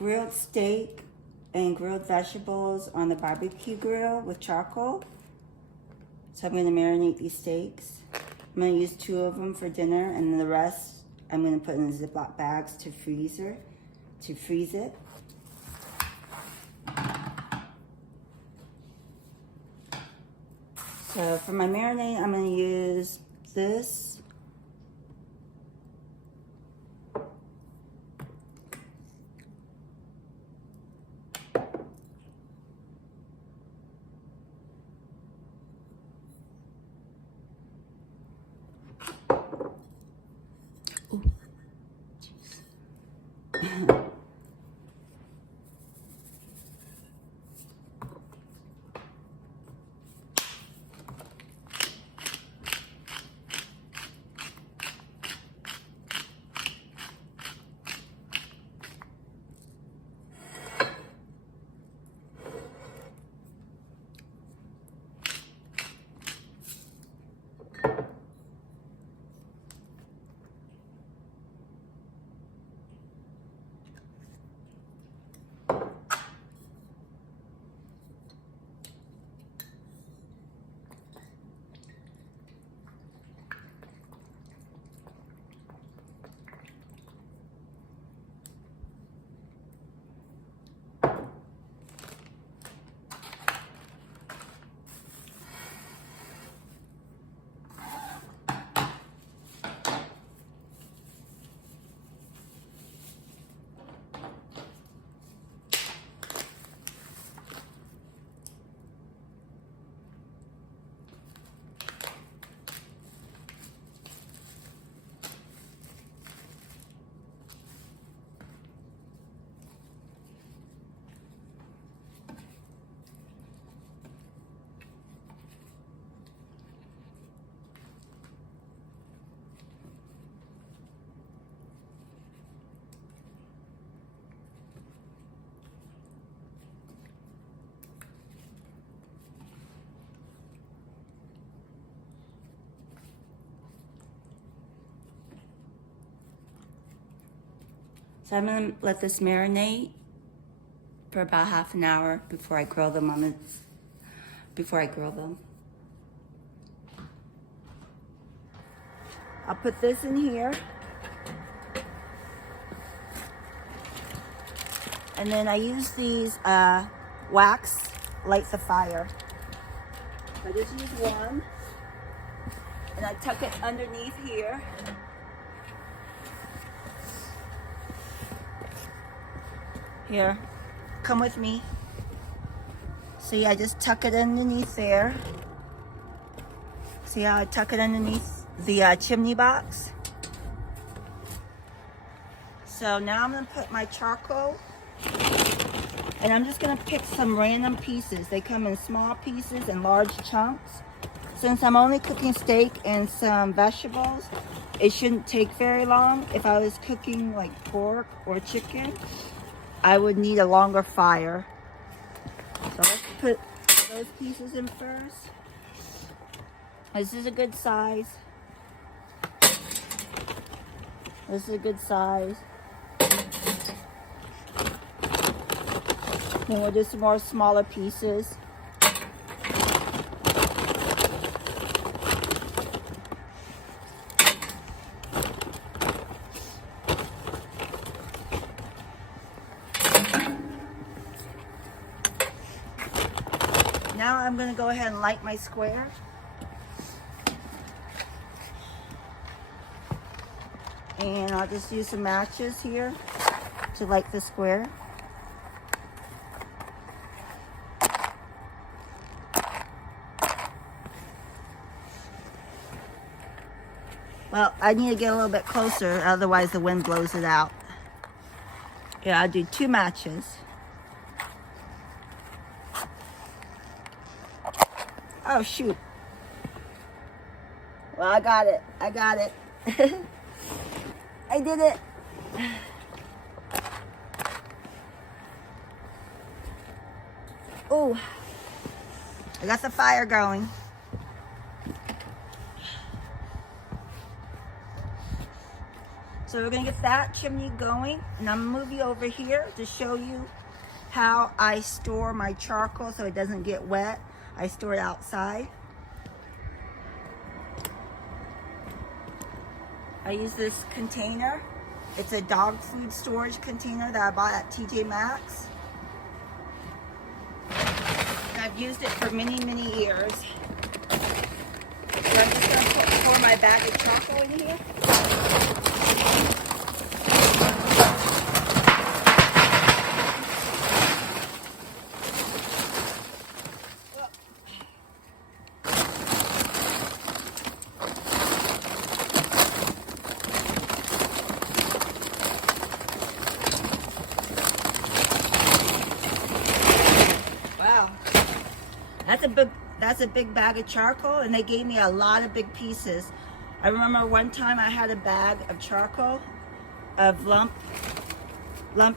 grilled steak and grilled vegetables on the barbecue grill with charcoal. So I'm going to marinate these steaks. I'm going to use 2 of them for dinner, and then the rest I'm going to put in Ziploc bags to freeze it. So for my marinade, I'm going to use this. Ooh. Jeez. So I'm going to let this marinate for about half an hour before I grill them I'll put this in here. And then I use these wax, light the fire. I just use one. And I tuck it underneath here. Here, come with me. See, I just tuck it underneath there. See how I tuck it underneath the chimney box? So now I'm gonna put my charcoal, and I'm just gonna pick some random pieces. They come in small pieces and large chunks. Since I'm only cooking steak and some vegetables, it shouldn't take very long. If I was cooking like pork or chicken, I would need a longer fire. So let's put those pieces in first. This is a good size. This is a good size. Then we'll do some more smaller pieces. Now I'm going to go ahead and light my square. And I'll just use some matches here to light the square. Well, I need to get a little bit closer, otherwise the wind blows it out. Yeah, I'll do 2 matches. Oh, shoot. Well, I got it. I did it. Oh, I got the fire going. So we're gonna get that chimney going, and I'm gonna move you over here to show you how I store my charcoal so it doesn't get wet. I store it outside. I use this container. It's a dog food storage container that I bought at TJ Maxx. And I've used it for many, many years. So I'm just gonna pour my bag of charcoal in here. That's a big bag of charcoal, and they gave me a lot of big pieces. I remember one time I had a bag of charcoal, of lump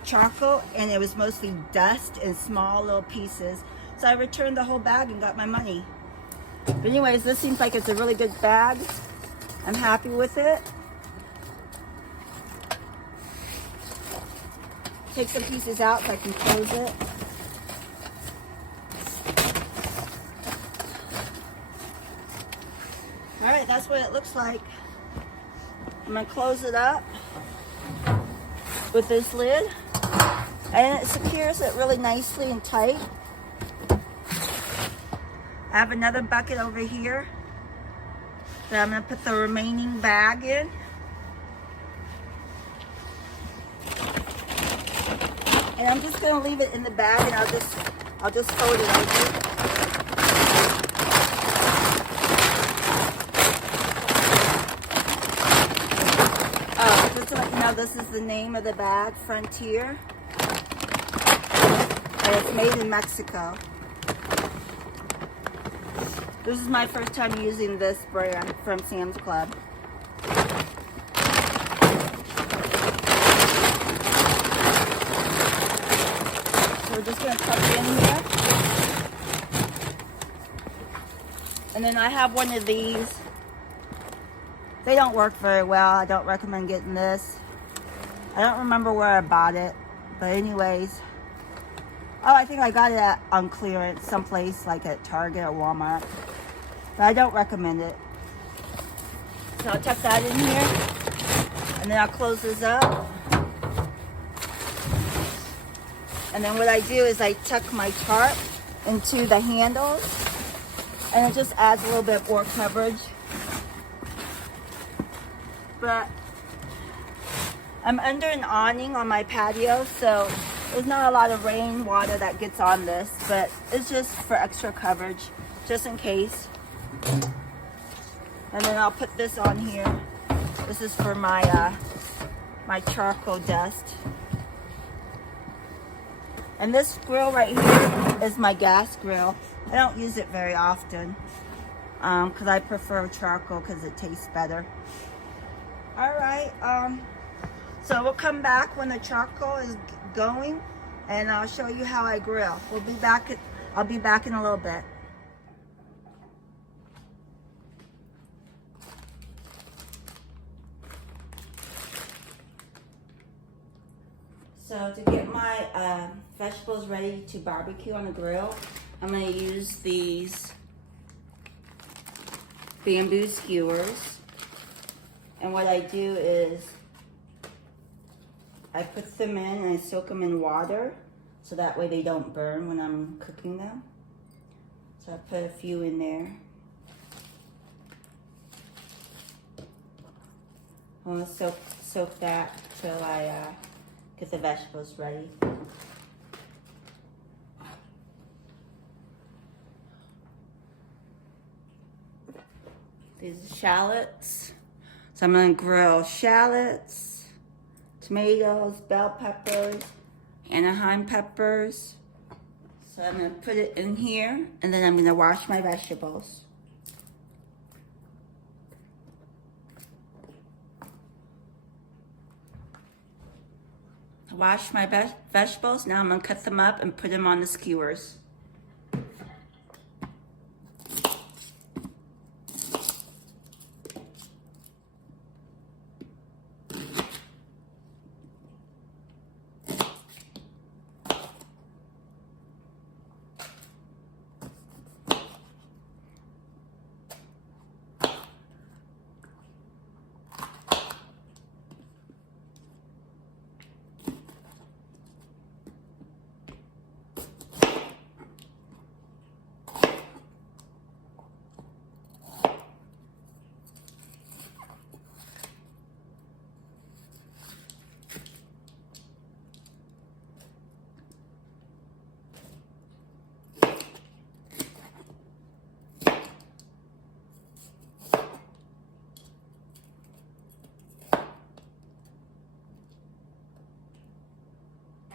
charcoal, and it was mostly dust and small little pieces. So I returned the whole bag and got my money. But anyways, this seems like it's a really good bag. I'm happy with it. Take some pieces out so I can close it. All right, that's what it looks like. I'm gonna close it up with this lid, and it secures it really nicely and tight. I have another bucket over here that I'm gonna put the remaining bag in. And I'm just gonna leave it in the bag, and I'll just fold it over. Just to let you know, this is the name of the bag, Frontier. And it's made in Mexico. This is my first time using this brand from Sam's Club. So we're just going to tuck it in here. And then I have one of these. They don't work very well. I don't recommend getting this. I don't remember where I bought it. But anyways. Oh, I think I got it on clearance someplace like at Target or Walmart. But I don't recommend it. So I'll tuck that in here. And then I'll close this up. And then what I do is I tuck my tarp into the handles. And it just adds a little bit more coverage. But I'm under an awning on my patio, so there's not a lot of rain water that gets on this, but it's just for extra coverage, just in case. And then I'll put this on here. This is for my my charcoal dust. And this grill right here is my gas grill. I don't use it very often because I prefer charcoal because it tastes better. All right, so we'll come back when the charcoal is going, and I'll show you how I grill. I'll be back in a little bit. So to get my vegetables ready to barbecue on the grill, I'm going to use these bamboo skewers. And what I do is I put them in and I soak them in water so that way they don't burn when I'm cooking them. So I put a few in there. I'm going to soak that till I get the vegetables ready. These are shallots. So I'm going to grill shallots, tomatoes, bell peppers, Anaheim peppers. So I'm going to put it in here, and then I'm going to wash my vegetables. Wash my vegetables. Now I'm going to cut them up and put them on the skewers.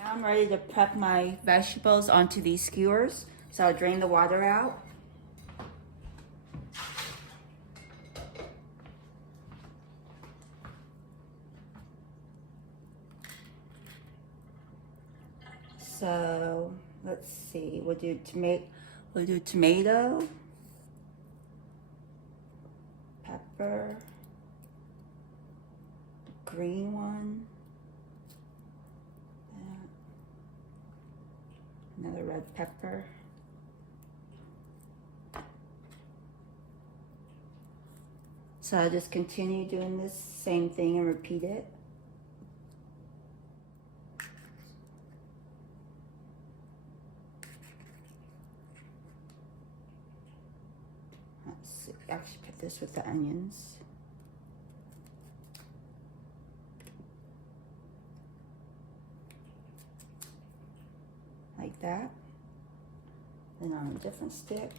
Now I'm ready to prep my vegetables onto these skewers. So I'll drain the water out. So let's see, we'll do tomato, pepper, green one, another red pepper. So I'll just continue doing this same thing and repeat it. Let's see, actually put this with the onions. Like that. Then on a different stick.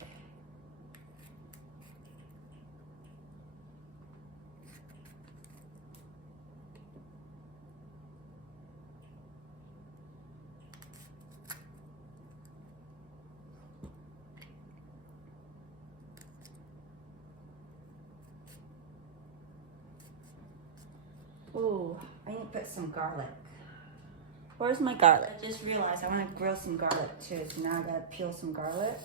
Ooh, I need to put some garlic. Where's my garlic? I just realized I want to grill some garlic too, so now I gotta peel some garlic.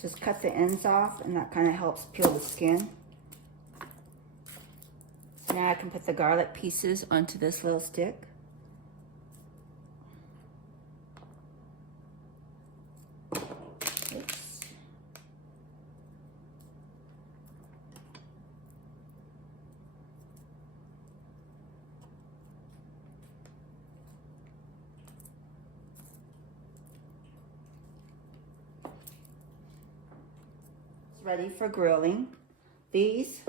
Just cut the ends off, and that kind of helps peel the skin. So now I can put the garlic pieces onto this little stick. Ready for grilling. These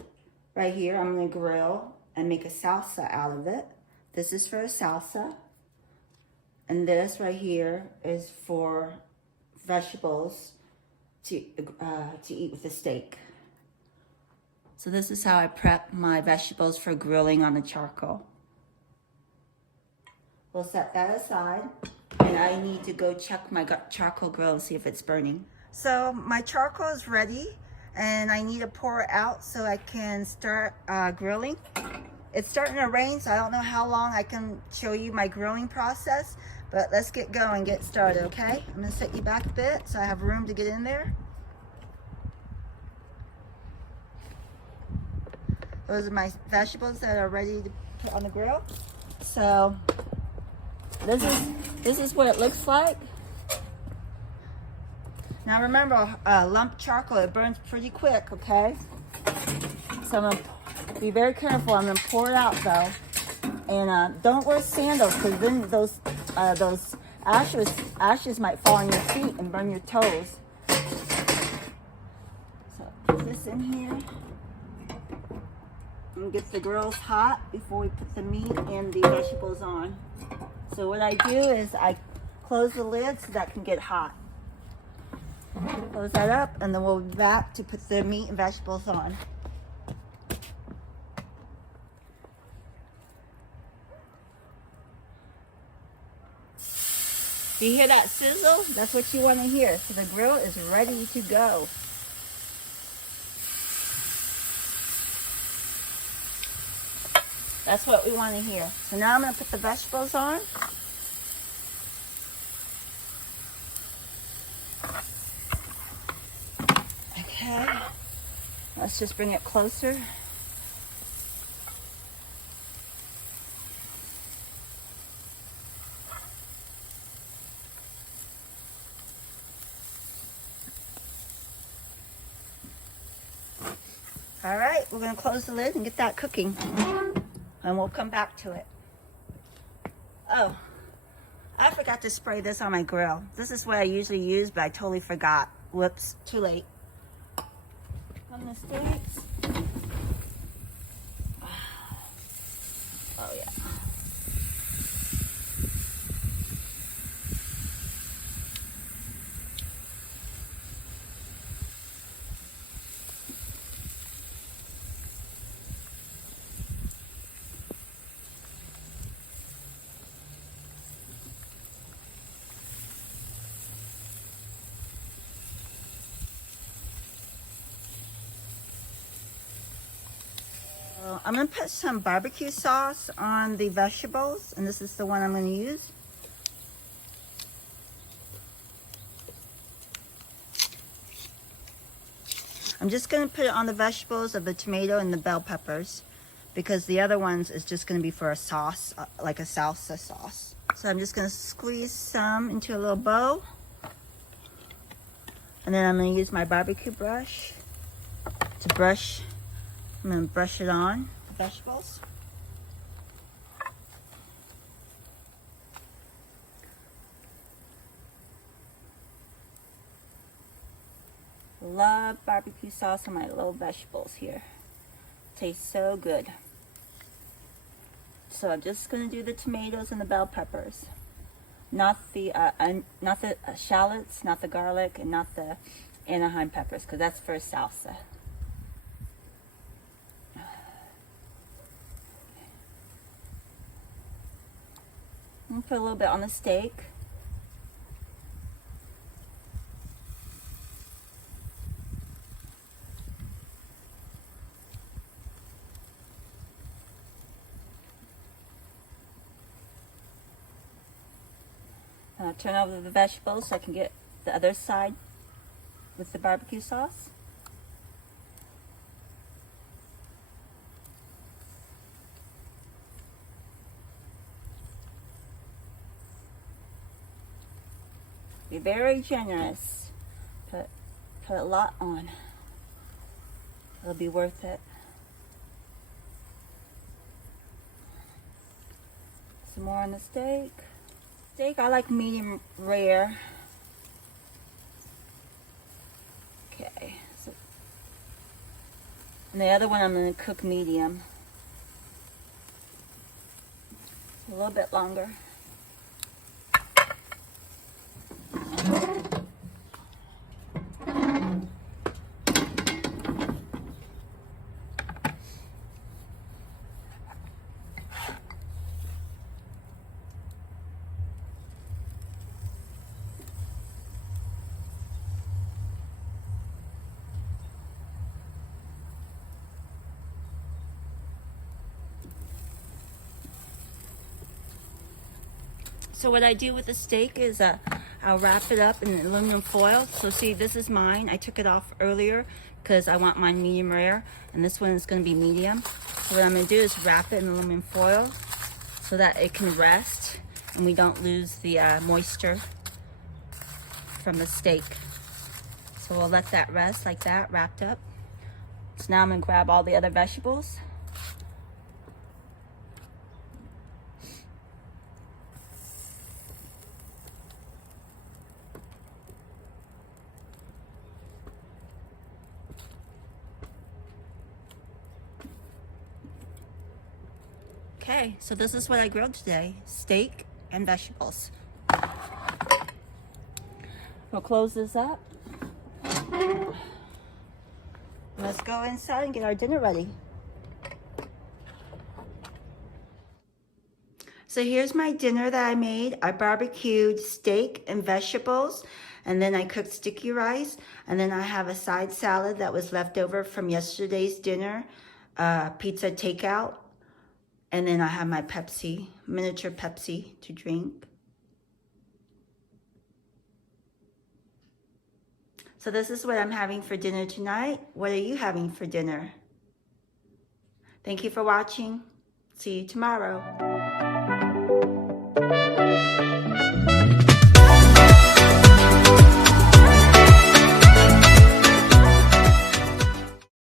right here I'm going to grill and make a salsa out of it. This is for a salsa, and this right here is for vegetables to eat with the steak. So this is how I prep my vegetables for grilling on the charcoal. We'll set that aside, and I need to go check my charcoal grill and see if it's burning. So my charcoal is ready, and I need to pour it out so I can start grilling. It's starting to rain, so I don't know how long I can show you my grilling process, but let's get going, get started, okay? I'm gonna set you back a bit so I have room to get in there. Those are my vegetables that are ready to put on the grill. So this is what it looks like. Now remember, lump charcoal, it burns pretty quick, okay? So I'm gonna be very careful. I'm gonna pour it out though. And don't wear sandals, because then those ashes might fall on your feet and burn your toes. So put this in here. And get the grills hot before we put the meat and the vegetables on. So what I do is I close the lid so that can get hot. Close that up, and then we'll be back to put the meat and vegetables on. Do you hear that sizzle? That's what you want to hear. So the grill is ready to go. That's what we want to hear. So now I'm going to put the vegetables on. Okay, let's just bring it closer. All right, we're gonna close the lid and get that cooking, and we'll come back to it. Oh, I forgot to spray this on my grill. This is what I usually use, but I totally forgot. Whoops, too late. On the steaks. Oh yeah. I'm going to put some barbecue sauce on the vegetables, and this is the one I'm going to use. I'm just going to put it on the vegetables of the tomato and the bell peppers because the other ones is just going to be for a sauce, like a salsa sauce. So I'm just going to squeeze some into a little bowl. And then I'm going to use my barbecue brush to brush. I'm going to brush it on the vegetables. Love barbecue sauce on my little vegetables here. Tastes so good. So I'm just going to do the tomatoes and the bell peppers. Not the shallots, not the garlic, and not the Anaheim peppers, because that's for salsa. I'm going to put a little bit on the steak. Turn over the vegetables so I can get the other side with the barbecue sauce. Be very generous. Put a lot on. It'll be worth it. Some more on the steak. Steak, I like medium rare. Okay. So, and the other one I'm going to cook medium. A little bit longer. So what I do with the steak is I'll wrap it up in aluminum foil. So see, this is mine. I took it off earlier because I want mine medium rare, and this one is going to be medium. So what I'm going to do is wrap it in aluminum foil so that it can rest and we don't lose the moisture from the steak. So we'll let that rest like that, wrapped up. So now I'm going to grab all the other vegetables. Okay, so this is what I grilled today, steak and vegetables. We'll close this up. Let's go inside and get our dinner ready. So here's my dinner that I made. I barbecued steak and vegetables, and then I cooked sticky rice, and then I have a side salad that was left over from yesterday's dinner, pizza takeout. And then I have my Pepsi, miniature Pepsi to drink. So this is what I'm having for dinner tonight. What are you having for dinner? Thank you for watching. See you tomorrow.